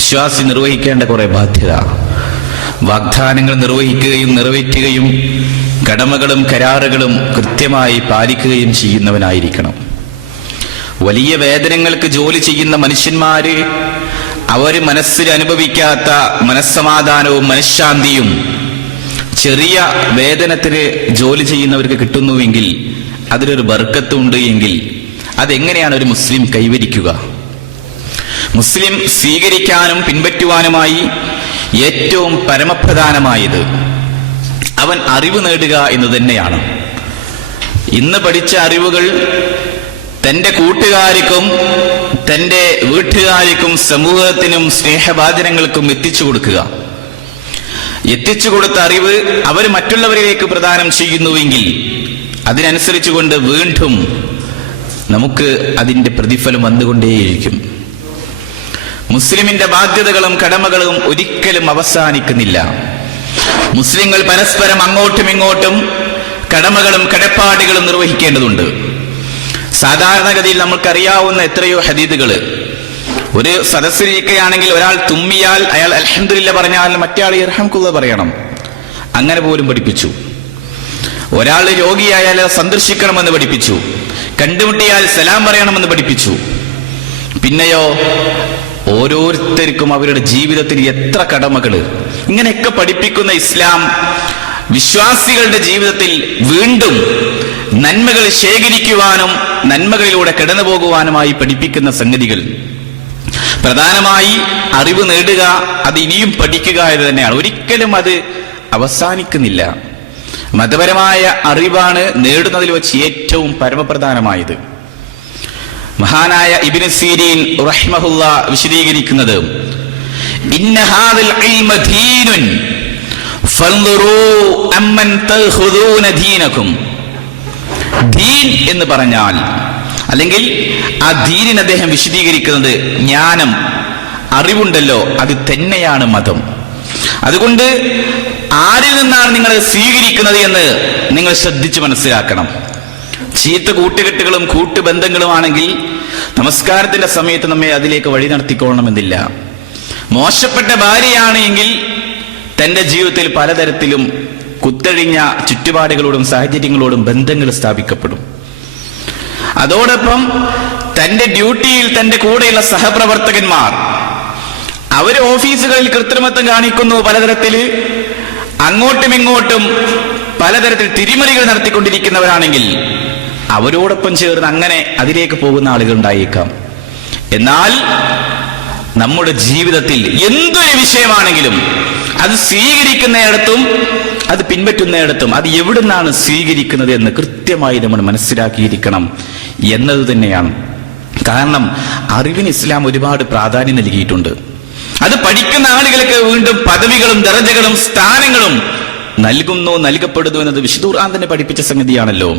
വിശ്വാസി നിർവഹിക്കേണ്ട കുറെ ബാധ്യത, വാഗ്ദാനങ്ങൾ നിർവഹിക്കുകയും നിറവേറ്റുകയും കടമകളും കരാറുകളും കൃത്യമായി പാലിക്കുകയും ചെയ്യുന്നവനായിരിക്കണം. വലിയ വേദനകൾക്ക് ജോലി ചെയ്യുന്ന മനുഷ്യന്മാര് അവര് മനസ്സിൽ അനുഭവിക്കാത്ത മനസ്സമാധാനവും മനഃശാന്തിയും ചെറിയ വേതനത്തിന് ജോലി ചെയ്യുന്നവർക്ക് കിട്ടുന്നുവെങ്കിൽ അതിലൊരു ബർക്കത്തുണ്ട് എങ്കിൽ അതെങ്ങനെയാണ് ഒരു മുസ്ലിം കൈവരിക്കുക? മുസ്ലിം സ്വീകരിക്കാനും പിൻപറ്റുവാനുമായി ഏറ്റവും പരമപ്രധാനമായത് അവൻ അറിവ് നേടുക എന്ന് തന്നെയാണ്. ഇന്ന് പഠിച്ച അറിവുകൾ തന്റെ കൂട്ടുകാർക്കും തന്റെ വീട്ടുകാർക്കും സമൂഹത്തിനും സ്നേഹഭാചനങ്ങൾക്കും എത്തിച്ചു കൊടുക്കുക. എത്തിച്ചു കൊടുത്ത അറിവ് അവർ മറ്റുള്ളവരിലേക്ക് പ്രദാനം ചെയ്യുന്നുവെങ്കിൽ അതിനനുസരിച്ചുകൊണ്ട് വീണ്ടും നമുക്ക് അതിന്റെ പ്രതിഫലം വന്നുകൊണ്ടേയിരിക്കും. മുസ്ലിമിന്റെ ബാധ്യതകളും കടമകളും ഒരിക്കലും അവസാനിക്കുന്നില്ല. മുസ്ലിങ്ങൾ പരസ്പരം അങ്ങോട്ടും ഇങ്ങോട്ടും കടമകളും കടപ്പാടുകളും നിർവഹിക്കേണ്ടതുണ്ട്. സാധാരണഗതിയിൽ നമുക്കറിയാവുന്ന എത്രയോ ഹദീദുകൾ, ഒരു സദസ്സിലിരിക്കുകയാണെങ്കിൽ ഒരാൾ തുമ്മിയാൽ അയാൾ അൽഹംദുലില്ലാ പറഞ്ഞാൽ മറ്റേ ഇർഹംകുല്ലാ പറയണം, അങ്ങനെ പോലും പഠിപ്പിച്ചു. ഒരാൾ രോഗിയായാൽ സന്ദർശിക്കണമെന്ന് പഠിപ്പിച്ചു. കണ്ടുമുട്ടിയാൽ സലാം പറയണമെന്ന് പഠിപ്പിച്ചു. പിന്നെയോ ഓരോരുത്തർക്കും അവരുടെ ജീവിതത്തിൽ എത്ര കടമകള്, ഇങ്ങനെയൊക്കെ പഠിപ്പിക്കുന്ന ഇസ്ലാം വിശ്വാസികളുടെ ജീവിതത്തിൽ വീണ്ടും നന്മകൾ ശേഖരിക്കുവാനും നന്മകളിലൂടെ കടന്നു പോകുവാനുമായി പഠിപ്പിക്കുന്ന സംഗതികൾ. പ്രധാനമായി അറിവ് നേടുക, അത് ഇനിയും പഠിക്കുക എന്ന് തന്നെയാണ്. ഒരിക്കലും അത് അവസാനിക്കുന്നില്ല. മതപരമായ അറിവാണ് നേടുന്നതിൽ വെച്ച് ഏറ്റവും പരമപ്രധാനമായത്. മഹാനായ ഇബ്നു സീരീൻ റഹിമഹുല്ലാ വിശദീകരിക്കുന്നത്, ഇന്ന ഹാദൽ ഇൽമ ദീനുൻ ഫൻദുറൂ അമ്മൻ തഖുദൂന ദീനകും. ദീൻ എന്ന് പറഞ്ഞാൽ, അല്ലെങ്കിൽ ആ ദീനിനെ അദ്ദേഹം വിശദീകരിക്കുന്നത് ജ്ഞാനം, അറിവുണ്ടല്ലോ, അത് തന്നെയാണ് മതം. അതുകൊണ്ട് ആരിൽ നിന്നാണ് നിങ്ങൾ സ്വീകരിക്കുന്നത് എന്ന് നിങ്ങൾ ശ്രദ്ധിച്ച് മനസ്സിലാക്കണം. ചീത്ത കൂട്ടുകെട്ടുകളും കൂട്ടുബന്ധങ്ങളുമാണെങ്കിൽ നമസ്കാരത്തിന്റെ സമയത്ത് നമ്മെ അതിലേക്ക് വഴി നടത്തിക്കൊള്ളണമെന്നില്ല. മോശപ്പെട്ട ഭാര്യയാണ് എങ്കിൽ തന്റെ ജീവിതത്തിൽ പലതരത്തിലും കുത്തഴിഞ്ഞ ചുറ്റുപാടുകളോടും സാഹചര്യങ്ങളോടും ബന്ധങ്ങൾ സ്ഥാപിക്കപ്പെടും. അതോടൊപ്പം തന്റെ ഡ്യൂട്ടിയിൽ തന്റെ കൂടെയുള്ള സഹപ്രവർത്തകന്മാർ അവര് ഓഫീസുകളിൽ കൃത്രിമത്വം കാണിക്കുന്നു, പലതരത്തില് അങ്ങോട്ടും ഇങ്ങോട്ടും പലതരത്തിൽ തിരിമറികൾ നടത്തിക്കൊണ്ടിരിക്കുന്നവരാണെങ്കിൽ അവരോടൊപ്പം ചേർന്ന് അങ്ങനെ അതിലേക്ക് പോകുന്ന ആളുകൾ ഉണ്ടായേക്കാം. എന്നാൽ നമ്മുടെ ജീവിതത്തിൽ എന്തൊരു വിഷയമാണെങ്കിലും അത് സ്വീകരിക്കുന്നിടത്തും അത് പിൻപറ്റുന്നിടത്തും അത് എവിടുന്നാണ് സ്വീകരിക്കുന്നത് എന്ന് കൃത്യമായി നമ്മൾ മനസ്സിലാക്കിയിരിക്കണം എന്നത് തന്നെയാണ്. കാരണം അറിവിന് ഇസ്ലാം ഒരുപാട് പ്രാധാന്യം നൽകിയിട്ടുണ്ട്. അത് പഠിക്കുന്ന ആളുകൾക്ക് വീണ്ടും പദവികളും ദറജകളും സ്ഥാനങ്ങളും നൽകുന്നു, നൽകപ്പെടുന്നു എന്നത് വിശുദ്ധ ഖുർആൻ തന്നെ പഠിപ്പിച്ച സംഗതിയാണല്ലോ.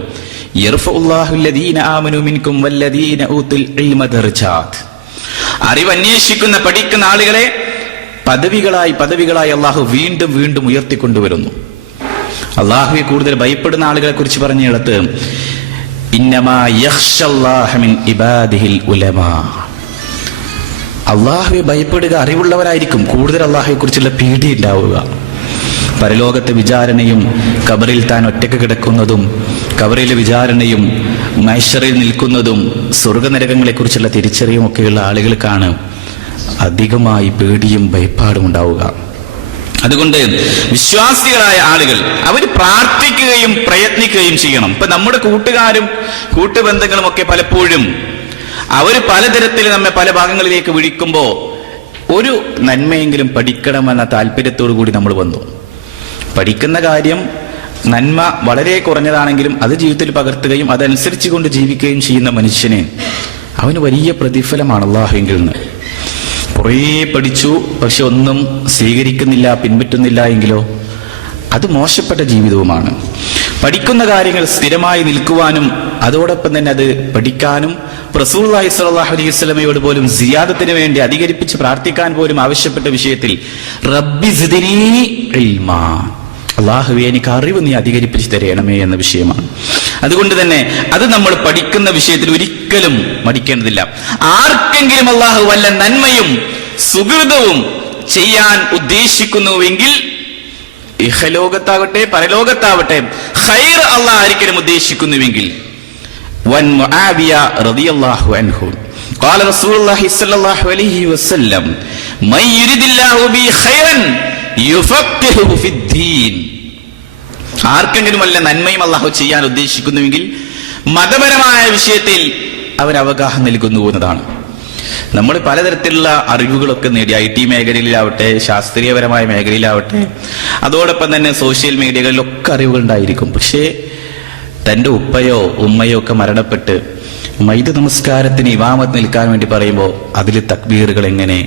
യർഫഉല്ലാഹു അല്ലദീന ആമനൂ മിൻകും വല്ലദീന ഊതുൽ ഇൽമ ദർജാത്ത്. അറിവ് അന്വേഷിക്കുന്ന പഠിക്കുന്ന ആളുകളെ പദവികളായി അള്ളാഹു വീണ്ടും വീണ്ടും ഉയർത്തിക്കൊണ്ടുവരുന്നു. അള്ളാഹുവെ കൂടുതൽ ഭയപ്പെടുന്ന ആളുകളെ കുറിച്ച് പറഞ്ഞിടത്ത് ഇന്നമാ യഖ്ശല്ലാഹ മിൻ ഇബാദിഹിൽ ഉലമാ. അള്ളാഹുവെ ഭയപ്പെടുക അറിവുള്ളവരായിരിക്കും കൂടുതൽ അള്ളാഹുവെ കുറിച്ചുള്ള പേടി ഉണ്ടാവുക. പരലോകത്തെ വിചാരണയും ഖബറിൽ താൻ ഒറ്റക്ക് കിടക്കുന്നതും ഖബറിലെ വിചാരണയും മഹ്ശറിൽ നിൽക്കുന്നതും സ്വർഗനരകങ്ങളെ കുറിച്ചുള്ള തിരിച്ചറിയും ഒക്കെയുള്ള ആളുകൾക്കാണ് അധികമായി പേടിയും ഭയപ്പാടും ഉണ്ടാവുക. അതുകൊണ്ട് വിശ്വാസികളായ ആളുകൾ അവർ പ്രാർത്ഥിക്കുകയും പ്രയത്നിക്കുകയും ചെയ്യണം. ഇപ്പൊ നമ്മുടെ കൂട്ടുകാരും കൂട്ടുബന്ധങ്ങളും ഒക്കെ പലപ്പോഴും അവർ പലതരത്തിൽ നമ്മെ പല ഭാഗങ്ങളിലേക്ക് വിളിക്കുമ്പോൾ ഒരു നന്മയെങ്കിലും പഠിക്കണമെന്ന താല്പര്യത്തോടു കൂടി നമ്മൾ വന്നു. പഠിക്കുന്ന കാര്യം നന്മ വളരെ കുറഞ്ഞതാണെങ്കിലും അത് ജീവിതത്തിൽ പകർത്തുകയും അതനുസരിച്ച് കൊണ്ട് ജീവിക്കുകയും ചെയ്യുന്ന മനുഷ്യന് അവന് വലിയ പ്രതിഫലമാണ് അല്ലാഹുവിങ്കിൽ നിന്ന്. കുറേ പഠിച്ചു, പക്ഷെ ഒന്നും സ്വീകരിക്കുന്നില്ല, പിൻപറ്റുന്നില്ല എങ്കിലോ അത് മോശപ്പെട്ട ജീവിതവുമാണ്. പഠിക്കുന്ന കാര്യങ്ങൾ സ്ഥിരമായി നിൽക്കുവാനും അതോടൊപ്പം തന്നെ അത് പഠിക്കാനും റസൂലുള്ളാഹി സ്വല്ലല്ലാഹു അലൈഹി വസല്ലമയോട് പോലും സിയാദത്തിന് വേണ്ടി അധികരിപ്പിച്ച് പ്രാർത്ഥിക്കാൻ പോലും ആവശ്യപ്പെട്ട വിഷയത്തിൽ റബ്ബി സിദ്നി ഇൽമാ, അല്ലാഹുവേ എനിക്ക് അറിവ് നീ അധികരിപ്പിച്ച് തരണമേ എന്ന വിഷയമാണ്. അതുകൊണ്ട് തന്നെ അത് നമ്മൾ പഠിക്കുന്ന വിഷയത്തിൽ ഒരിക്കലും മടിക്കേണ്ടതില്ല. ആർക്കെങ്കിലും അല്ലാഹു വല്ല നന്മയും സുഹൃതവും ചെയ്യാൻ ഉദ്ദേശിക്കുന്നുവെങ്കിൽ ഇഹലോകത്താവട്ടെ പരലോകത്താവട്ടെ ഖൈർ അള്ളാഹ് ആയിരിക്കും ഉദ്ദേശിക്കുന്നുവെങ്കിൽ വൻ മുആവിയ റളിയല്ലാഹു അൻഹു ഖാല റസൂലുള്ളാഹി സ്വല്ലല്ലാഹു അലൈഹി വസല്ലം മൻ യുരിദില്ലാഹു ബി ഖൈറൻ യുഫഖിഹു ഫിദ്ദീൻ. ആർക്കെങ്കിലും വല്ല നന്മയും അള്ളാഹു ചെയ്യാൻ ഉദ്ദേശിക്കുന്നുവെങ്കിൽ മതപരമായ വിഷയത്തിൽ അവൻ അവഗാഹം നൽകുന്നു എന്നതാണ്. നമ്മൾ പലതരത്തിലുള്ള അറിവുകളൊക്കെ നേടി, IT മേഖലയിലാവട്ടെ, ശാസ്ത്രീയപരമായ മേഖലയിലാവട്ടെ, അതോടൊപ്പം തന്നെ സോഷ്യൽ മീഡിയകളിലൊക്കെ അറിവുകൾ ഉണ്ടായിരിക്കും. പക്ഷേ തൻ്റെ ഉപ്പയോ ഉമ്മയോ ഒക്കെ മരണപ്പെട്ട് മയ്യിദ് നമസ്കാരത്തിന് ഇമാമത്ത് നിൽക്കാൻ വേണ്ടി പറയുമ്പോൾ അതിൽ തക്ബീറുകൾ എങ്ങനെ,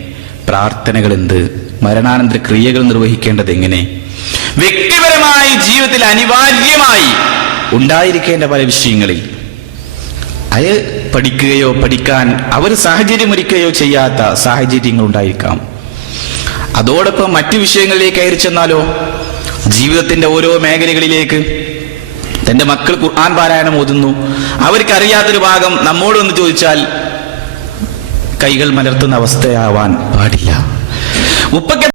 പ്രാർത്ഥനകൾ എന്ത്, മരണാനന്തര ക്രിയകൾ നിർവഹിക്കേണ്ടത് എങ്ങനെ, വ്യക്തിപരമായി ജീവിതത്തിൽ അനിവാര്യമായി ഉണ്ടായിരിക്കേണ്ട പല വിഷയങ്ങളിൽ അത് പഠിക്കുകയോ പഠിക്കാൻ അവർ സാഹചര്യമൊരുക്കുകയോ ചെയ്യാത്ത സാഹചര്യങ്ങൾ ഉണ്ടായിരിക്കാം. അതോടൊപ്പം മറ്റു വിഷയങ്ങളിലേക്ക് കയറി ചെന്നാലോ, ജീവിതത്തിന്റെ ഓരോ മേഖലകളിലേക്ക് തന്റെ മക്കൾ ഖുർആൻ പാരായണം ഓതുന്നു, അവർക്കറിയാത്തൊരു ഭാഗം നമ്മോട് ഒന്ന് ചോദിച്ചാൽ കൈകൾ മലർത്തുന്ന അവസ്ഥയാവാൻ പാടില്ല.